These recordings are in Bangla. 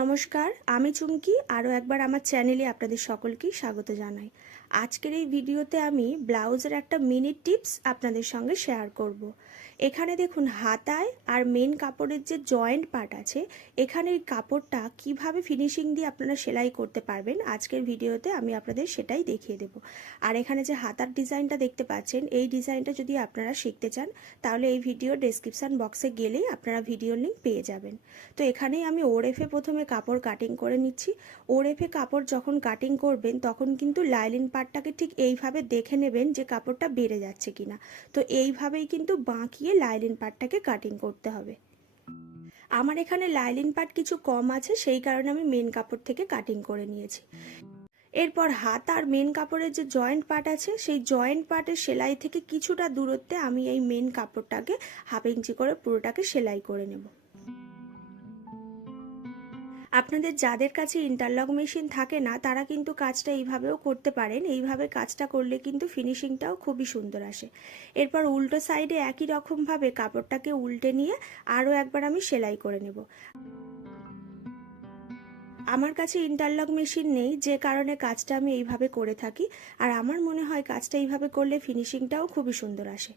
নমস্কার, আমি চুমকি, আরও একবার আমার চ্যানেলে আপনাদের সকলকেই স্বাগত জানাই। আজকের এই ভিডিওতে আমি ব্লাউজের একটা মিনি টিপস আপনাদের সঙ্গে শেয়ার করব। এখানে দেখুন, হাতায় আর মেন কাপড়ের যে জয়েন্ট পার্ট আছে, এখানে এই কাপড়টা কীভাবে ফিনিশিং দিয়ে আপনারা সেলাই করতে পারবেন, আজকের ভিডিওতে আমি আপনাদের সেটাই দেখিয়ে দেব। আর এখানে যে হাতার ডিজাইনটা দেখতে পাচ্ছেন, এই ডিজাইনটা যদি আপনারা শিখতে চান, তাহলে এই ভিডিও ডেসক্রিপশান বক্সে গেলেই আপনারা ভিডিও লিঙ্ক পেয়ে যাবেন। তো এখানেই আমি ওরেফে প্রথমে কাপড় কাটিং করে নিচ্ছি। ওরেফে কাপড় যখন কাটিং করবেন, তখন কিন্তু লাইলিন পার্টটাকে ঠিক এইভাবে দেখে নেবেন যে কাপড়টা বেড়ে যাচ্ছে কিনা। তো এইভাবেই কিন্তু বাঁকিয়ে লাইলিন পার্টটাকে কাটিং করতে হবে। আমার এখানে লাইলিন পার্ট কিছু কম আছে, সেই কারণে আমি মেন কাপড় থেকে কাটিং করে নিয়েছি। এরপর হাত আর মেন কাপড়ের যে জয়েন্ট পার্ট আছে, সেই জয়েন্ট পার্টের সেলাই থেকে কিছুটা দূরত্বে আমি এই মেন কাপড়টাকে হাফ ইঞ্চি করে পুরোটাকে সেলাই করে নেব। আপনাদের যাদের কাছে ইন্টারলক মেশিন থাকে না, তারা কিন্তু কাজটা এইভাবেও করতে পারেন। এইভাবে কাজটা করলে কিন্তু ফিনিশিংটাও খুবই সুন্দর আসে। এরপর উল্টো সাইডে একই রকমভাবে কাপড়টাকে উল্টে নিয়ে আরও একবার আমি সেলাই করে নেব। আমার কাছে ইন্টারলক মেশিন নেই, যে কারণে কাজটা আমি এইভাবে করে থাকি। আর আমার মনে হয় কাজটা এইভাবে করলে ফিনিশিংটাও খুবই সুন্দর আসে।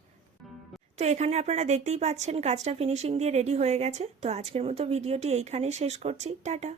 তো এখানে আপনারা দেখতেই পাচ্ছেন কাজটা ফিনিশিং দিয়ে রেডি হয়ে গেছে। তো আজকের মতো ভিডিওটি এইখানে শেষ করছি। টাটা।